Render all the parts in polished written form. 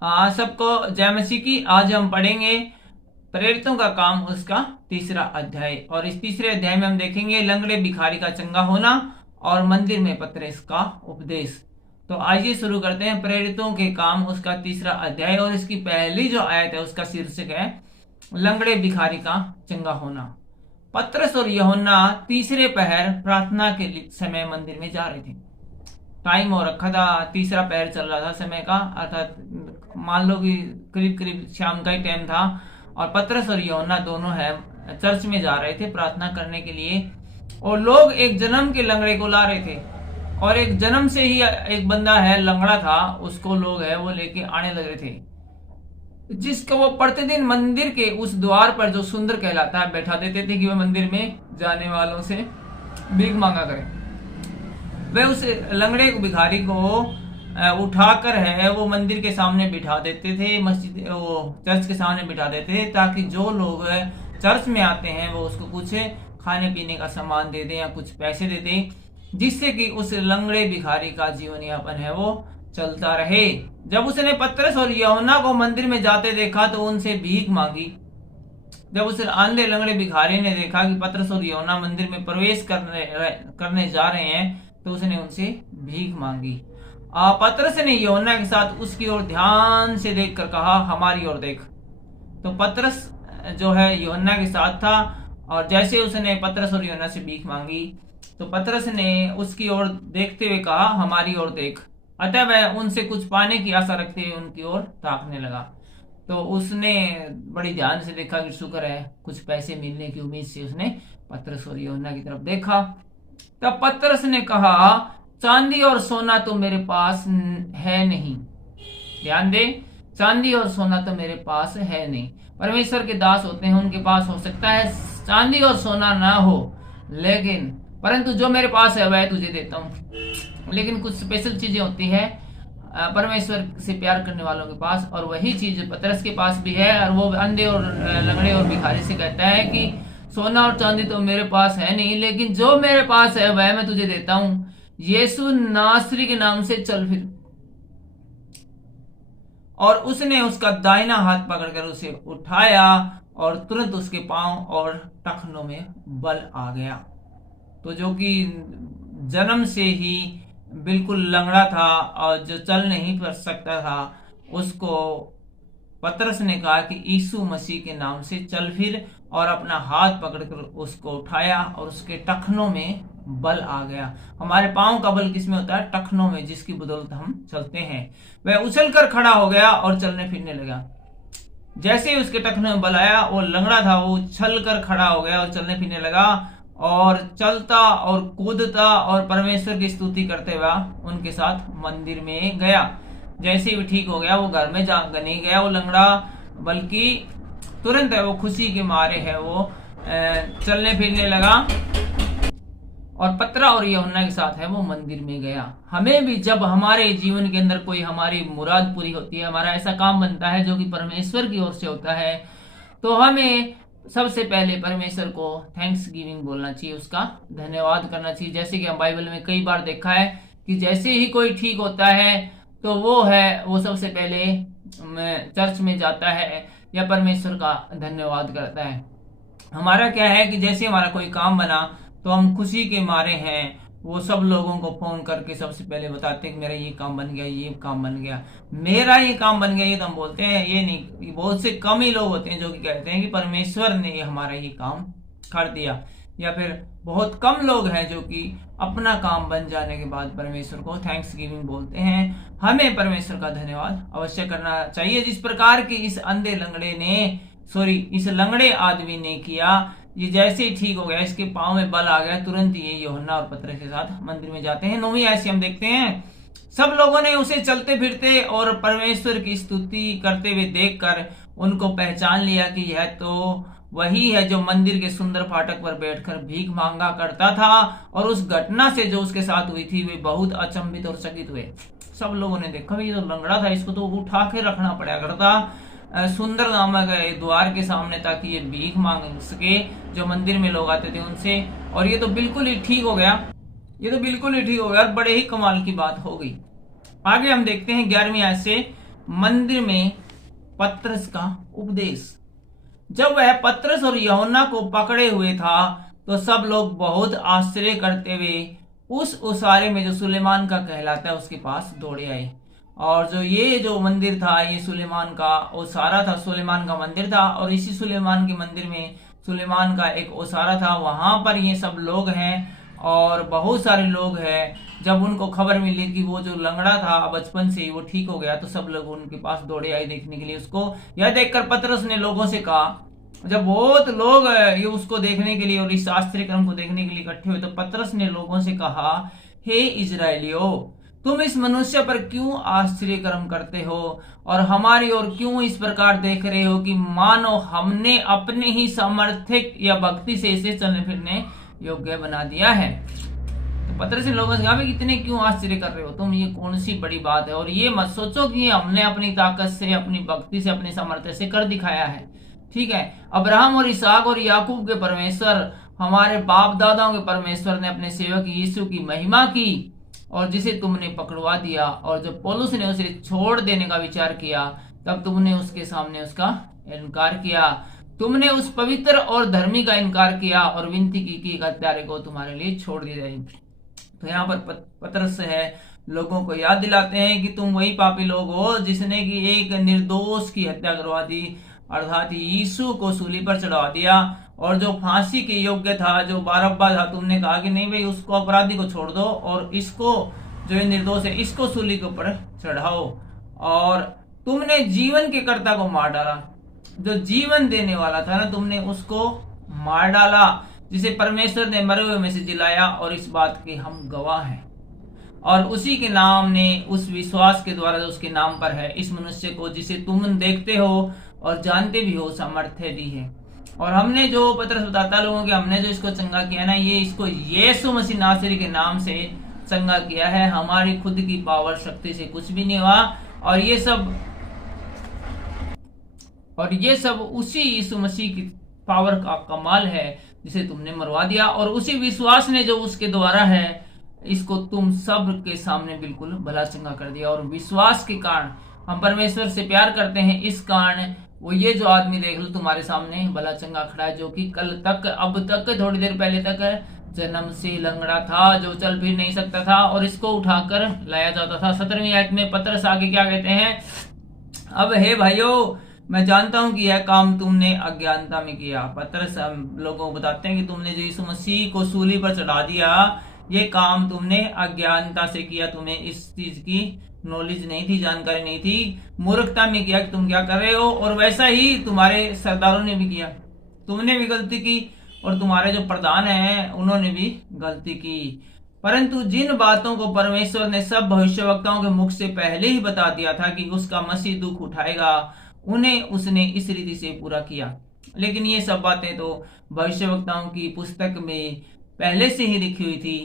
सबको जय मसीह की। आज हम पढ़ेंगे प्रेरितों का काम उसका तीसरा अध्याय, और इस तीसरे अध्याय में हम देखेंगे लंगड़े भिखारी का चंगा होना और मंदिर में पतरस का उपदेश। तो आइए शुरू करते हैं प्रेरितों के काम उसका तीसरा अध्याय, और इसकी पहली जो आयत है उसका शीर्षक है लंगड़े भिखारी का चंगा होना। पतरस और यूहन्ना तीसरे पहर प्रार्थना के समय मंदिर में जा रहे थे। टाइम हो रखा था, तीसरा पहर चल रहा था समय का, अर्थात मान लो कि करीब करीब शाम का ही टाइम था, और पतरस और यूहन्ना दोनों है चर्च में जा रहे थे प्रार्थना करने के लिए। और लोग एक जन्म के लंगड़े को ला रहे थे, और एक जन्म से ही एक बंदा है लंगड़ा था, उसको लोग है वो लेके आने लग रहे थे, जिसको वो प्रतिदिन मंदिर के उस द्वार पर जो सुंदर कहलाता है बैठा देते थे कि वह मंदिर में जाने वालों से भीख मांगा करे। वे उस लंगड़े भिखारी को उठाकर है वो मंदिर के सामने बिठा देते थे, मस्जिद वो चर्च के सामने बिठा देते थे, ताकि जो लोग चर्च में आते हैं वो उसको कुछ खाने पीने का सामान दे दें या कुछ पैसे दे दें, जिससे कि उस लंगड़े भिखारी का जीवन यापन है वो चलता रहे। जब उसने पतरस और यूहन्ना को मंदिर में जाते देखा तो उनसे भीख मांगी। जब उस अंधे लंगड़े भिखारी ने देखा कि पतरस और यूहन्ना मंदिर में प्रवेश करने जा रहे हैं तो उसने उनसे भीख मांगी। पतरस ने यूहन्ना के साथ उसकी ओर ध्यान से देखकर कहा, हमारी ओर देख। तो पतरस जो है यूहन्ना के साथ था, और जैसे उसने पतरस और यूहन्ना से भीख मांगी तो पतरस ने उसकी ओर देखते हुए कहा, हमारी ओर देख। अतः वह उनसे कुछ पाने की आशा रखते हुए उनकी ओर ताकने लगा। तो उसने बड़ी ध्यान से देखा कि शुक्र है, कुछ पैसे मिलने की उम्मीद से उसने पतरस और यूहन्ना की तरफ देखा। तब पतरस ने कहा, चांदी और सोना तो मेरे पास है नहीं। ध्यान दे, चांदी और सोना तो मेरे पास है नहीं। परमेश्वर के दास होते हैं, उनके पास हो सकता है चांदी और सोना ना हो, लेकिन परंतु जो मेरे पास है वह तुझे देता हूं। लेकिन कुछ स्पेशल चीजें होती है परमेश्वर से प्यार करने वालों के पास, और वही चीज पतरस के पास भी है। और वो अंधे और लंगड़े और भिखारी से कहता है कि सोना और चांदी तो मेरे पास है नहीं, लेकिन जो मेरे पास है वह मैं तुझे देता हूं। यीशु नासरी के नाम से चल फिर। और उसने उसका दाहिना हाथ पकड़कर उसे उठाया, और तुरंत उसके पांव और टखनों में बल आ गया। तो जो कि जन्म से ही बिल्कुल लंगड़ा था और जो चल नहीं पड़ सकता था, उसको पतरस ने कहा कि यीशु मसीह के नाम से चल फिर, और अपना हाथ पकड़कर उसको उठाया, और उसके टखनों में बल आ गया। हमारे पांव का बल किसमें होता है? टखनों में, जिसकी बदौलत हम चलते हैं। वह उछलकर खड़ा हो गया और चलने फिरने लगा। जैसे ही उसके टखनों में बल आया, वो लंगड़ा था, वो उछलकर खड़ा हो गया और चलने फिरने लगा, और चलता और कूदता और परमेश्वर की स्तुति करते हुए उनके साथ मंदिर में गया। जैसे ही ठीक हो गया, वो घर में नहीं गया वो लंगड़ा, बल्कि तुरंत है वो खुशी के मारे है वो चलने फिरने लगा, और पतरा और यूहन्ना के साथ है वो मंदिर में गया। हमें भी जब हमारे जीवन के अंदर कोई हमारी मुराद पूरी होती है, हमारा ऐसा काम बनता है जो कि परमेश्वर की ओर से होता है, तो हमें सबसे पहले परमेश्वर को थैंक्स गिविंग बोलना चाहिए, उसका धन्यवाद करना चाहिए। जैसे कि हम बाइबल में कई बार देखा है कि जैसे ही कोई ठीक होता है तो वो सबसे पहले चर्च में जाता है या परमेश्वर का धन्यवाद करता है। हमारा क्या है कि जैसे हमारा कोई काम बना तो हम खुशी के मारे हैं वो सब लोगों को फोन करके सबसे पहले बताते हैं कि मेरा ये काम बन गया, ये काम बन गया, मेरा ये काम बन गया, ये तो हम बोलते हैं। ये नहीं, बहुत से कम ही लोग होते हैं जो कि कहते हैं कि परमेश्वर ने हमारा ये काम कर दिया, या फिर बहुत कम लोग हैं जो कि अपना काम बन जाने के बाद परमेश्वर को थैंक्स गिविंग बोलते हैं। हमें परमेश्वर का धन्यवाद अवश्य करना चाहिए, जिस प्रकार की इस लंगड़े आदमी ने किया। ये जैसे ही ठीक हो गया, इसके पांव में बल आ गया, तुरंत ये यूहन्ना और पतरस के साथ मंदिर में जाते हैं। नौवीं आयत से हम देखते हैं, सब लोगों ने उसे चलते फिरते और परमेश्वर की स्तुति करते हुए देखकर उनको पहचान लिया कि यह तो वही है जो मंदिर के सुंदर फाटक पर बैठकर भीख मांगा करता था। और उस घटना से जो उसके साथ हुई थी वे बहुत अचंभित और चकित हुए। सब लोगों ने देखा, ये तो लंगड़ा था, इसको तो उठा के रखना पड़ा करता सुंदर नामक द्वार के सामने, ताकि ये भीख मांग सके जो मंदिर में लोग आते थे उनसे। और ये तो बिल्कुल ही ठीक हो गया, बड़े ही कमाल की बात हो गई। आगे हम देखते हैं 11वीं आयत से मंदिर में पतरस का उपदेश। जब वह पतरस और यूहन्ना को पकड़े हुए था तो सब लोग बहुत आश्चर्य करते हुए उस ओसारे में जो सुलेमान का कहलाता है उसके पास दौड़े आए। और जो मंदिर था ये सुलेमान का ओसारा था, सुलेमान का मंदिर था, और इसी सुलेमान के मंदिर में सुलेमान का एक ओसारा था। वहां पर ये सब लोग हैं और बहुत सारे लोग हैं। जब उनको खबर मिली कि वो जो लंगड़ा था बचपन से वो ठीक हो गया तो सब लोग उनके पास दौड़े आए देखने के लिए उसको। यह देखकर पतरस ने लोगों से कहा, जब बहुत लोग ये उसको देखने के लिए और इस आश्चर्य क्रम को देखने के लिए इकट्ठे हुए तो पतरस ने लोगों से कहा, हे इजराइलियों, तुम इस मनुष्य पर क्यों आश्चर्य कर्म करते हो और हमारी ओर क्यों इस प्रकार देख रहे हो कि मानो हमने अपने ही सामर्थ्य या भक्ति से इसे चलने फिरने योग्य बना दिया है। तो पतरस ने लोगों से कहा, इतने क्यों आश्चर्य कर रहे हो तुम, ये कौन सी बड़ी बात है, और ये मत सोचो कि हमने अपनी ताकत से, अपनी भक्ति से, अपने सामर्थ्य से कर दिखाया है। ठीक है, अब्राहम और इसहाक और याकूब के परमेश्वर, हमारे बाप दादाओं के परमेश्वर ने अपने सेवक यीशु की महिमा की, और जिसे तुमने पकड़वा दिया, और जब पौलुस ने उसे छोड़ देने का विचार किया तब तुमने उसके सामने उसका इनकार किया। तुमने उस पवित्र और धर्मी का इनकार किया और विनती की कि हत्यारे को तुम्हारे लिए छोड़ दिया जाए। तो यहाँ पर पतरस है लोगों को याद दिलाते हैं कि तुम वही पापी लोग हो जिसने कि एक निर्दोष की हत्या करवा दी, अर्थात यीशु को सूली पर चढ़ा दिया, और जो फांसी के योग्य था, जो बरअब्बा था, तुमने कहा कि नहीं भाई उसको, अपराधी को छोड़ दो और इसको जो निर्दोष है इसको सूली के ऊपर चढ़ाओ। और तुमने जीवन के कर्ता को मार डाला, जो जीवन देने वाला था ना, तुमने उसको मार डाला, जिसे परमेश्वर ने मरे हुए में से जिलाया, और इस बात के हम गवाह हैं। और उसी के नाम ने, उस विश्वास के द्वारा जो उसके नाम पर है, इस मनुष्य को जिसे तुम देखते हो और जानते भी हो सामर्थ्य दी है। और हमने जो पतरस बताता लोगों के, हमने जो इसको चंगा किया ना, ये इसको यीशु मसीह नासरी के नाम से चंगा किया है। हमारी खुद की पावर शक्ति से कुछ भी नहीं हुआ, और ये सब उसी यीशु मसीह की पावर का कमाल है जिसे तुमने मरवा दिया, और उसी विश्वास ने जो उसके द्वारा है इसको तुम सब के सामने बिल्कुल भला चंगा कर दिया। और विश्वास के कारण हम परमेश्वर से प्यार करते हैं, इस कारण वो ये जो आदमी देख लो तुम्हारे सामने भला चंगा खड़ा है, जो कि कल तक, अब तक, थोड़ी देर पहले तक जन्म से लंगड़ा था, जो चल फिर नहीं सकता था, और इसको उठाकर लाया जाता था। 17वीं आयत में पतरस आगे क्या कहते हैं, अब हे भाइयों, मैं जानता हूं कि यह काम तुमने अज्ञानता में किया। पतरस लोगों को बताते हैं कि तुमने जो यीशु मसीह को सूली पर चढ़ा दिया, ये काम तुमने अज्ञानता से किया, तुम्हें इस चीज की नॉलेज नहीं थी, जानकारी नहीं थी, मूर्खता में किया कि तुम क्या कर रहे हो। और वैसा ही तुम्हारे सरदारों ने भी किया, तुमने भी गलती की, और तुम्हारे जो प्रधान हैं उन्होंने भी गलती की। परंतु जिन बातों को परमेश्वर ने सब भविष्यवक्ताओं के मुख से पहले ही बता दिया था कि उसका मसीह दुख उठाएगा, उन्हें उसने इस रीति से पूरा किया। लेकिन ये सब बातें तो भविष्यवक्ताओं की पुस्तक में पहले से ही लिखी हुई थी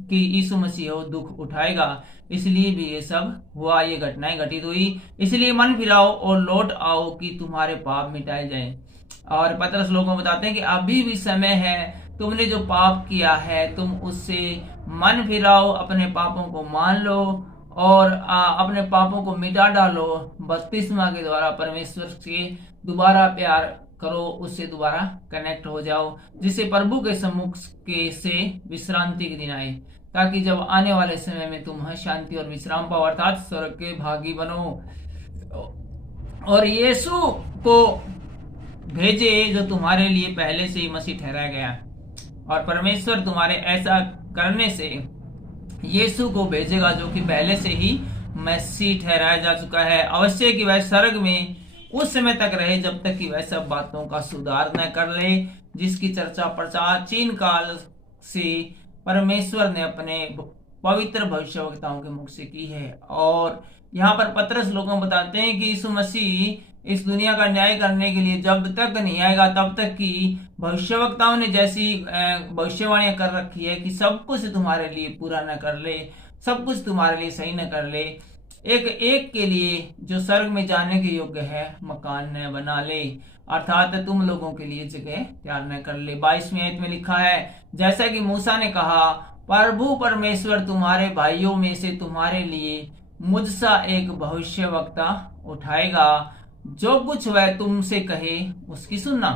कि यीशु मसीह दुख उठाएगा, इसलिए भी ये सब हुआ, ये घटनाएं घटित हुई। इसलिए मन फिराओ और लौट आओ कि तुम्हारे पाप मिटाए जाएं। और पतरस लोगों को बताते हैं कि अभी भी समय है, तुमने जो पाप किया है तुम उससे मन फिराओ, अपने पापों को मान लो और अपने पापों को मिटा डालो। बपतिस्मा के द्वारा परमेश्वर से दोबारा प्यार करो, उससे दोबारा कनेक्ट हो जाओ, जिससे प्रभु के सम्मुख के से विश्रांति के दिन आए, ताकि जब आने वाले समय में तुम शांति और विश्राम पाओ, अर्थात स्वर्ग के भागी बनो। और यीशु को भेजे जो तुम्हारे लिए पहले से ही मसीह ठहराया गया, और परमेश्वर तुम्हारे ऐसा करने से यीशु को भेजेगा जो कि पहले से ही मसीह ठहराया जा चुका है। अवश्य कि वह स्वर्ग में उस समय तक रहे जब तक कि वह सब बातों का सुधार न कर ले, जिसकी चर्चा प्राचीन काल से परमेश्वर ने अपने पवित्र भविष्यवक्ताओं के मुख से की है। और यहाँ पर पतरस लोगों को बताते हैं कि यीशु मसीह इस दुनिया का न्याय करने के लिए जब तक नहीं आएगा तब तक कि भविष्यवक्ताओं ने जैसी भविष्यवाणियां कर रखी है कि सब कुछ तुम्हारे लिए पूरा न कर ले, सब कुछ तुम्हारे लिए सही न कर ले, एक एक के लिए जो स्वर्ग में जाने के योग्य है मकान न बना ले, अर्थात तुम लोगों के लिए जगह तैयार न कर ले। 22वीं आयत में लिखा है, जैसा कि मूसा ने कहा, प्रभु परमेश्वर तुम्हारे भाइयों में से तुम्हारे लिए मुझसा एक भविष्यवक्ता उठाएगा, जो कुछ वह तुमसे कहे उसकी सुनना।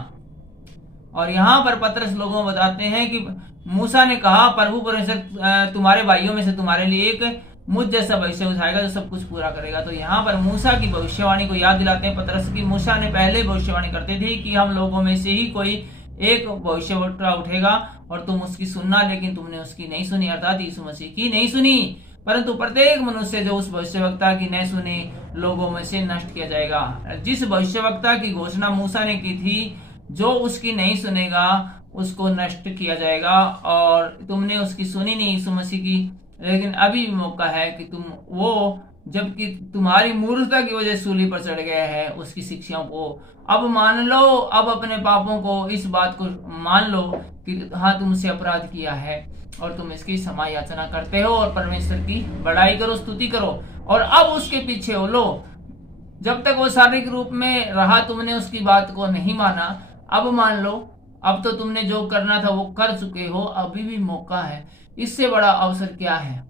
और यहाँ पर पतरस लोगों को बताते हैं कि मूसा ने कहा, प्रभु परमेश्वर तुम्हारे भाइयों में से तुम्हारे लिए एक मुझ जैसा भविष्य उठाएगा जो सब कुछ पूरा करेगा। तो यहाँ पर मूसा की भविष्यवाणी को याद दिलाते हैं पतरस की। मूसा ने पहले भविष्यवाणी करते थे कि हम लोगों में से ही कोई एक भविष्यवक्ता उठेगा और तुम उसकी सुनना, लेकिन तुमने उसकी नहीं सुनी, अर्थात यीशु मसीह की नहीं सुनी। परंतु प्रत्येक मनुष्य जो उस भविष्यवक्ता की नहीं सुने, लोगों में से नष्ट किया जाएगा। जिस भविष्यवक्ता की घोषणा मूसा ने की थी, जो उसकी नहीं सुनेगा उसको नष्ट किया जाएगा। और तुमने उसकी सुनी नहीं यीशु मसीह की, लेकिन अभी भी मौका है कि तुम वो, जबकि तुम्हारी मूर्खता की वजह सूली पर चढ़ गया है, उसकी शिक्षाओं को अब मान लो। अब अपने पापों को, इस बात को मान लो कि हाँ तुमसे अपराध किया है और तुम इसकी क्षमा याचना करते हो और परमेश्वर की बड़ाई करो, स्तुति करो और अब उसके पीछे हो लो। जब तक वो शारीरिक रूप में रहा, तुमने उसकी बात को नहीं माना, अब मान लो। अब तो तुमने जो करना था वो कर चुके हो, अभी भी मौका है। इससे बड़ा अवसर क्या है।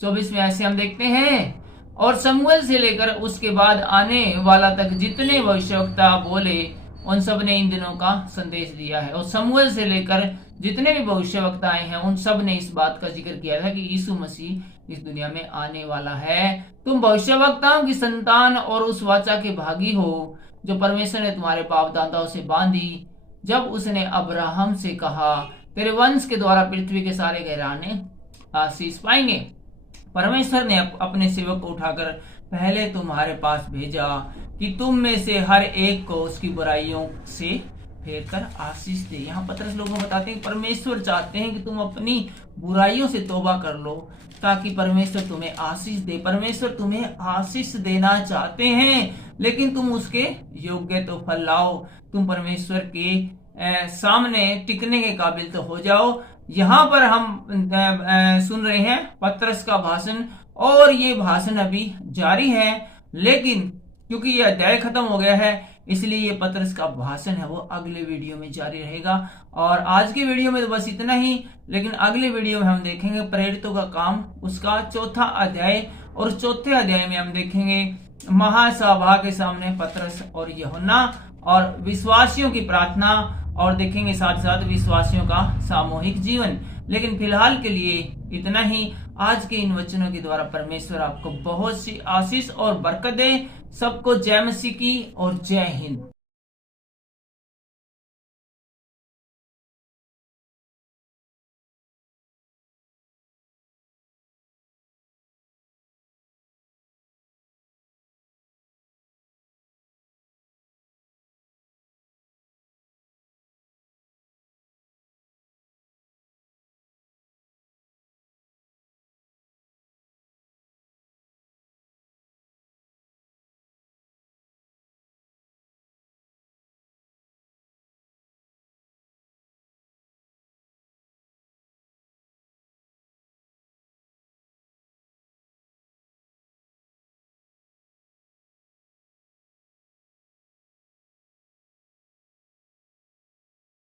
24 में ऐसे हम देखते हैं, और शमूएल से लेकर उसके बाद आने वाला तक जितने भविष्यवक्ता बोले, उन सब ने इन दिनों का संदेश दिया है। और शमूएल से लेकर जितने भी भविष्यवक्ता आए हैं, उन सब ने इस बात का जिक्र किया था कि यीशु मसीह इस दुनिया में आने वाला है। तुम भविष्यवक्ताओं की संतान और उस वाचा के भागी हो जो परमेश्वर ने तुम्हारे बाप दादाओं से बांधी, जब उसने अब्राहम से कहा, तेरे वंश के द्वारा पृथ्वी के सारे घराने आशीष पाएंगे। परमेश्वर ने अपने सेवक को उठाकर पहले तुम्हारे पास भेजा कि तुम में से हर एक को उसकी बुराइयों से फेर कर आशीष दे। यहाँ पतरस लोगों को बताते हैं कि परमेश्वर चाहते हैं कि तुम अपनी बुराइयों से तौबा कर लो, ताकि परमेश्वर तुम्हें आशीष दे। परमेश्वर तुम्हें आशीष देना चाहते हैं, लेकिन तुम उसके योग्य तो फल लाओ। तुम परमेश्वर के सामने टिकने के काबिल तो हो जाओ। यहाँ पर हम सुन रहे हैं पतरस का भाषण, और ये भाषण अभी जारी है, लेकिन क्योंकि ये अध्याय खत्म हो गया है, इसलिए ये पतरस का भाषण है वो अगले वीडियो में जारी रहेगा। और आज के वीडियो में तो बस इतना ही, लेकिन अगले वीडियो में हम देखेंगे प्रेरितों का काम, उसका 4था अध्याय। और 4थे अध्याय में हम देखेंगे महासभा के सामने पतरस और यूहन्ना और विश्वासियों की प्रार्थना, और देखेंगे साथ साथ विश्वासियों का सामूहिक जीवन। लेकिन फिलहाल के लिए इतना ही। आज के इन वचनों के द्वारा परमेश्वर आपको बहुत सी आशीष और बरकत दे। सबको जय मसीह की और जय हिंद।